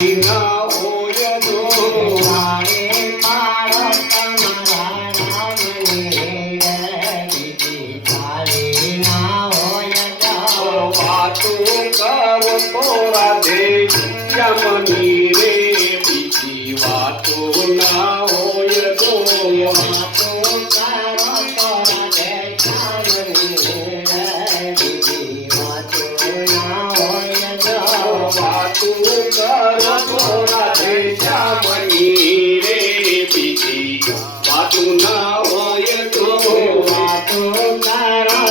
ના હોય જો વાતો કરો તો રાધે યમની રે બીજી વાતો ના હોય જો વાતો કરો તો રાધે શ્યામની રે બીજી વાતો ના હોય જો વાતો કરો તો રાધે શ્યામની રે બીજી વાતો ના હોય જો વાતો કરો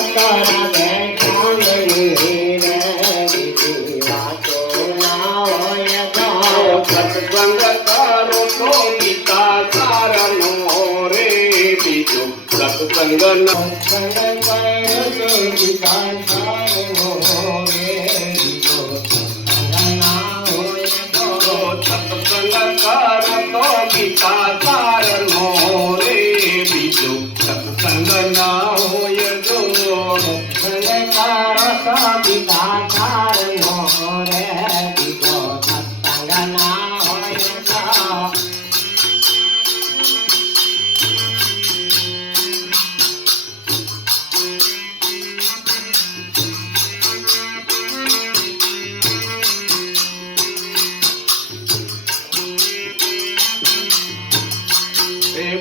તો રાધે શ્યામની રે બીજી વાતો ના હોય જો સત્સંગ કરો તો ગીતા સારનો રે બીજો સત્સંગ ન સત્સંગ કરો તો ગીતા સારનો રે બીજો સત્સંગ ના હોય જો સત્સંગ કરો તો ગીતા સારનો રે બીજો સત્સંગ ના હોય જો સત્સંગ કરો તો ગીતા સારનો રે બીજો સત્સંગ ના હોય જો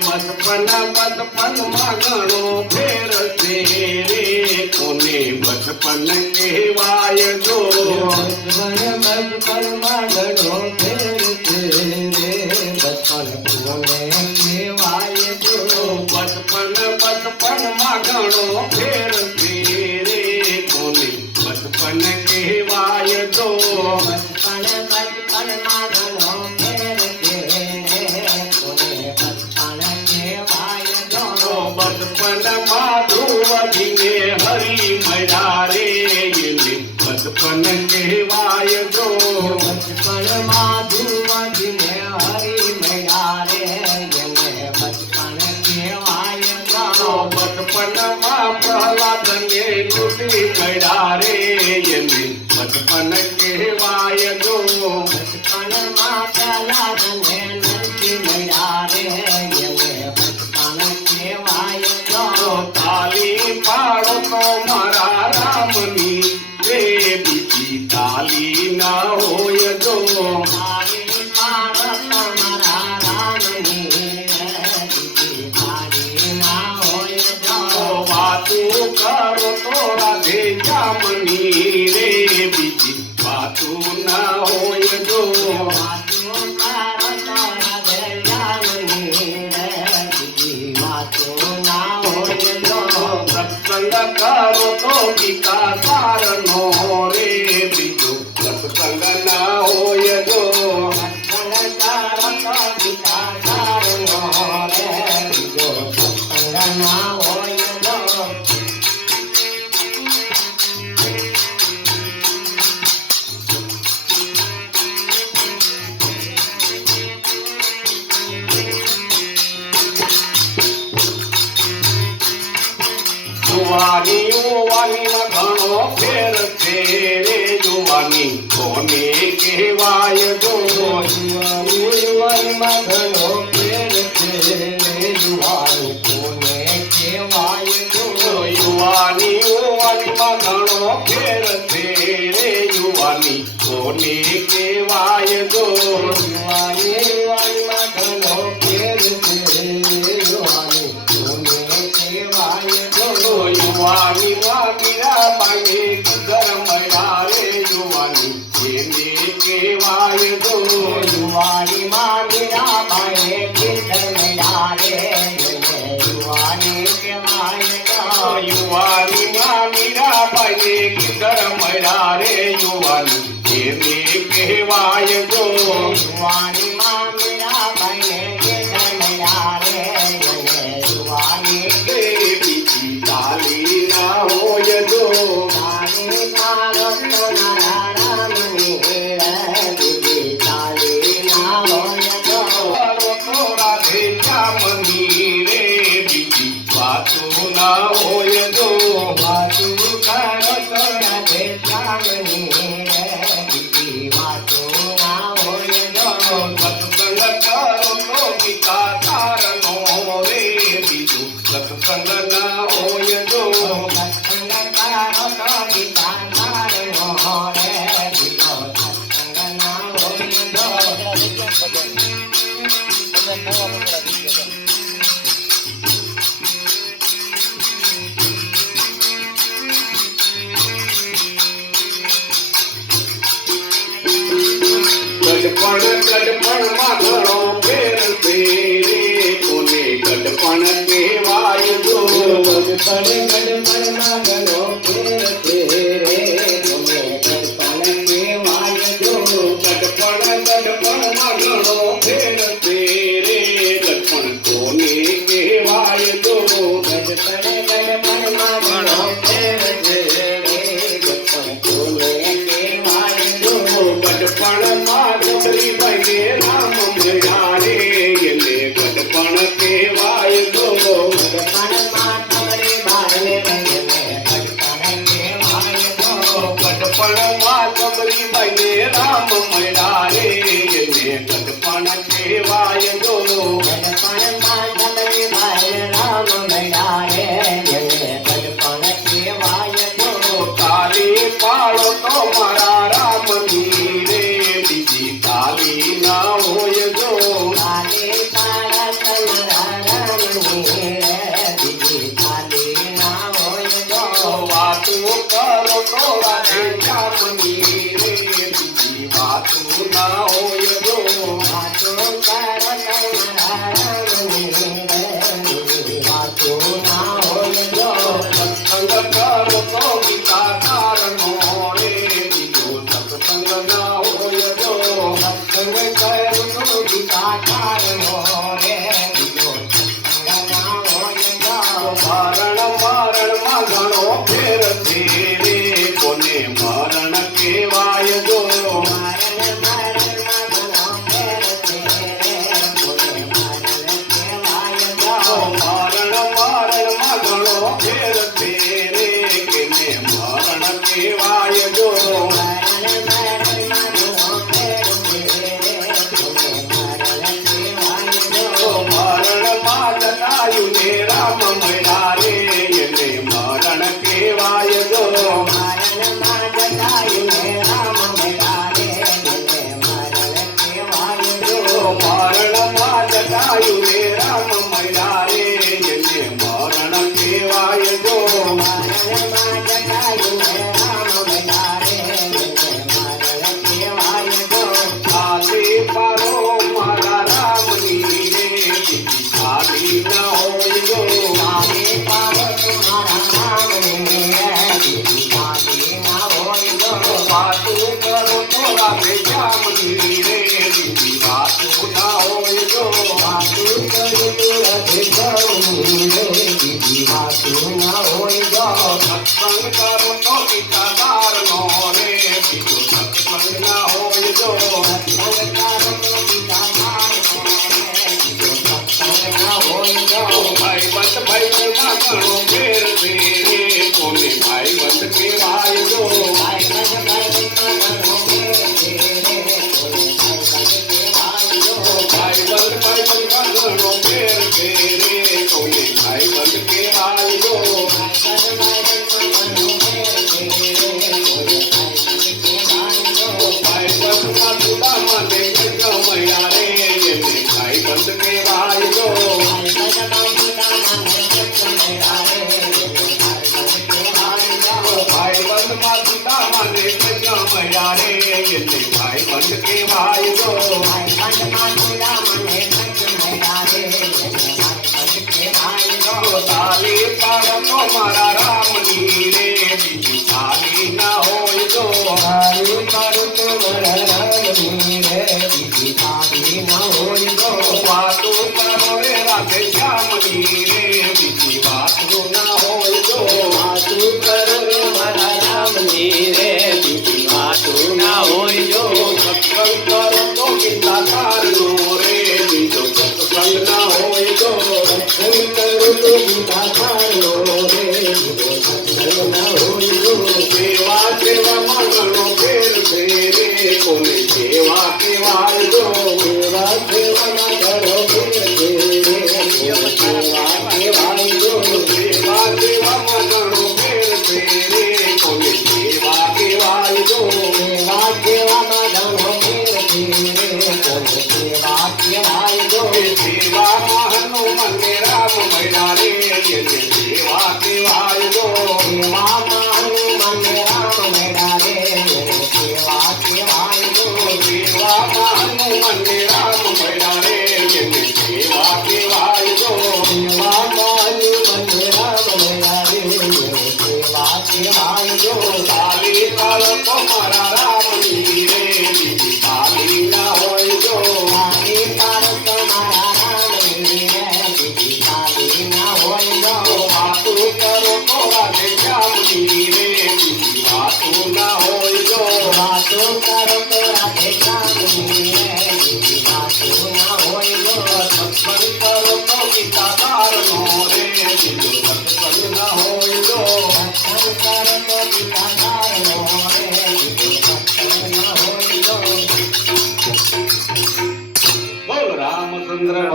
બચપન માં ઘણો ફેર છે રે કોને બચપન કહેવાય જો બચપન માં ઘણો ફેર છે રે બચપન કોને કહેવાય જો બચપન માં ઘણો ફેર છે રે કોને બચપન કહેવાય જો બચપન માં ઘણો ફેર છે રે કોને બચપન કહેવાય જો બચપન માં ધ્રુવજીને હરી મળ્યા રે એને બચપન કહેવાય જો બચપન માં ધ્રુવજીને હરી મળ્યા રે એને બચપન કહેવાય જો બચપન માં પ્રહલાદને લૂટી મળ્યા રે એને બચપન કહેવાય જો બચપન માં પ્રહલાદને નથી મળ્યા રે એને બચપન કહેવાય જો તાલી પાડો તો મારા રામની રે બીજી તાલી ના હોય જો તારી પાડો તો મારા રામની રે બીજી તારી ના હોય જો વાતું કરો તો રાધે જામની રે બીજી વાતું ના હોય જો વાતો કરો તો રાધે શ્યામની રે બીજી વાતો ના હોય જો સત્સંગ કરો તો ગીતા સારનો રે બીજો સત્સંગ ના હોય જો સત્સંગ કરો તો ગીતા સારનો રે બીજો સત્સંગ ના હોય જો યુવાની યુવાનીમાં ઘણો ફેર છે રે યુવાની કોને કહેવાય જો યુવાનીમાં ઘણો ફેર છે રે યુવાની કોને કહેવાય જો યુવાની યુવાનીમાં ઘણો ફેર છે રે યુવાની કોને કહેવાય જો યુવાનીમાં ઘણો ફેર છે યુવાની કોને કહેવાય જો યુવાની માં મીરાબાઈએ ઘર મળ્યા રે યુવાની એને કહેવાય જો યુવાનીમાં મીરાબાઈએ કીધર મળ્યા રે એને યુવાની કહેવાય જો યુવાની માં મીરાબાઈએ ઘર મળ્યા રે યુવાની એને કહેવાય જો યુવાનીમાં મીરાબાઈએ કીધર મળ્યા રે એને યુવાની બીજી તાલી ના હોય જો તારી મારો તો મારા રામની રે બીજી તારી ના હોય જો રાધે શ્યામની રે બીજી વાતો ના હોય જો વાતો કરો તો રાધે શ્યામની રે બીજી વાતો ના હોય ગઢપણમાં ઘણો ફેર છે રે કોને ગઢપણ કહેવાય જો ગઢપણ ગઢપણમાં ઘણો ફેર છે રે કોને ગઢપણ કહેવાય જો ગઢપણમાં ઘણો ફેર છે રે ગઢપણ કોને કહેવાય જો ગઢપણ ગઢપણમાં ઘણો ફેર છે રે ગઢપણ કોને કહેવાય જો ગઢપણમાં ગોરીબાઈને રામ મળ્યા રે એને ગઢપણ કહેવાય જો ગઢપણમાં તમારે બારને બહેને ગઢપણ કહેવાય જો ગઢપણમાં ગોરીબાઈને રામ મળ્યા રે એને ગઢપણ કહેવાય જો ગઢપણમાં તમારે બારને રામ મળ્યા રે એને ગઢપણ કહેવાય જો તાલી પાડો તો મારા રામની રે બીજી તાલી ના હોય જો કાલે તારા તમારા રામની રે બીજી કાલે ના હોય જો વાતું કરો તો રાધે શ્યામની રે બીજી વાતું ના હોય જો વાતો તારા તમારા રામની રે બીજી વાતો ના હોય જો સત્સંગ કરો તો ગીતા તારનો રે બીજો સત્સંગ ના હોય જો સત્સંગ કરો તો ગીતા તારનો રે બીજો સત્સંગ ના હોય જો મરણમાં ઘણો ફેર છે રે કોને મરણ કહેવાય જો મરણ મરણમાં ઘણો ફેર છે રે કોને મરણ કહેવાય જો મરણમાં ઘણો ફેર છે રે કેને મરણ કહેવાય જો મરણ મરણમાં ઘણો ફેર છે રે કોને મરણ કહેવાય જો મરણમાં જટાયુ ને રામ મળ્યા રે એને મરણ કહેવાય જો મરણમાં જટાયુને રામ મળ્યા રે એને મરણ કહેવાય જો મરણમાં જટાયુ ને રામ મળ્યા રે એને મરણ કહેવાય જો મરણમાં જટાયુને રામ મળ્યા રે એને મરણ કહેવાય જો તાલી પારો મારા રામની રે બીજી તાલી ના હોય જો કાલે પારો તમારા રામની રે બીજી કાલે ના હોય જો વાતું કરો તો રાધે શ્યામની રે બીજી વાતું ના હોય જો વાતું કરું તો રાધે શ્યામની રે બીજી વાતું ના હોય જો સત્સંગ કરો તો ગીતા તારનો રે બીજો સત્સંગ ના હોય જો સત્સંગ કરો તો ગીતા તારનો રે બીજો સત્સંગ ના હોય જો ભાઈબંધ ભાઈબંધમાં ઘણો ફેર છે રે કોને ભાઈબંધ કહેવાય જો ભાઈબંધ ભાઈબંધમાં ઘણો ફેર છે રે કોને ભાઈબંધ કહેવાય જો ભાઈબંધ ભાઈબંધમાં ઘણો ફેર છે રે કોને ભાઈબંધ કહેવાય જો ભાઈબંધ ભાઈબંધમાં ઘણો ફેર છે રે કોને ભાઈબંધ કહેવાય જો ભાઈબંધમાં સુદામાને કૃષ્ણ મળ્યા રે એને ભાઈબંધ કહેવાય જો ભાઈબંધમાં સુદામાને કૃષ્ણ મળ્યા રે એને ભાઈબંધ કહેવાય જો ભાઈબંધમાં સુદામાને કૃષ્ણ મળ્યા રે એને ભાઈબંધ કહેવાય જો ભાઈબંધમાં સુદામાને કૃષ્ણ મળ્યા રે એને ભાઈબંધ કહેવાય જો તાલી પાડો તો મારા રામની રે બીજી તાલી ના હોય જો તારી મારું તો મારા રામની રે બીજી તારી ના હોય જો વાતું કરો રે રાધે શ્યામની રે બીજી વાતું ના હોય જો વાતું કરો રે મારા રામની રે બીજી વાતું ના હોય જો સત્સંગ કરો તો ગીતા તારનો રે બીજો સત્સંગ ના હોય જો સત્સંગ કરો તો ગીતા તારનો રે બીજો સત્સંગ ના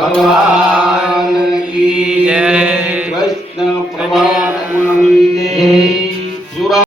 ભગવાન